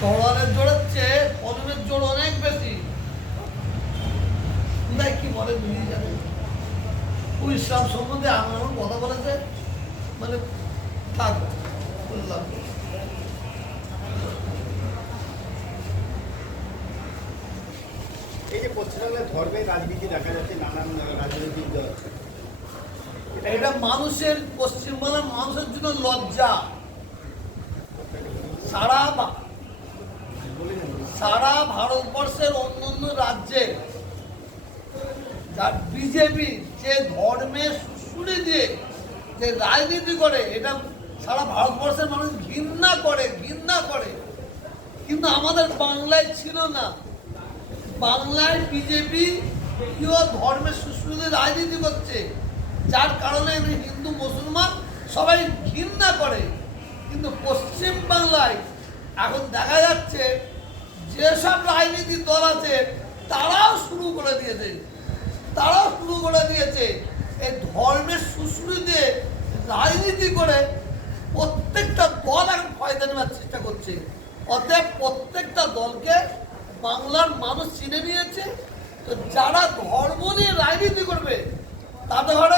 তলোয়ারের জোরের চেয়ে কলমের জোর অনেক বেশি। কি বলে বুঝিয়ে যাবে। ও ইসলাম সম্বন্ধে এমন কথা বলেছে, মানে থাক বললাম। এই যে পশ্চিমবঙ্গের ধর্মের রাজনীতি দেখা যাচ্ছে, নানান রাজনৈতিক দল, এটা মানুষের, পশ্চিমবাংলার মানুষের জন্য লজ্জা। সারা ভারতবর্ষের অন্যান্য রাজ্যে যার বিজেপি যে ধর্মের সুশুরি দিয়ে যে রাজনীতি করে, এটা সারা ভারতবর্ষের মানুষ ঘৃণা করে। কিন্তু আমাদের বাংলায় ছিল না। বাংলায় বিজেপি কেউ ধর্মের সুশুরি দিয়ে রাজনীতি করছে, যার কারণে হিন্দু মুসলমান সবাই ঘৃণা করে। কিন্তু পশ্চিম বাংলায় এখন দেখা যাচ্ছে যেসব রাজনীতির দল আছে তারাও শুরু করে দিয়েছে এই ধর্মের সুশুরি দিয়ে রাজনীতি করে প্রত্যেকটা দল এখন ফায়দা নেওয়ার চেষ্টা করছে। অতএব প্রত্যেকটা দলকে বাংলার মানুষ চিনে নিয়েছে। তো যারা ধর্ম নিয়ে রাজনীতি করবে তাদের ঘরে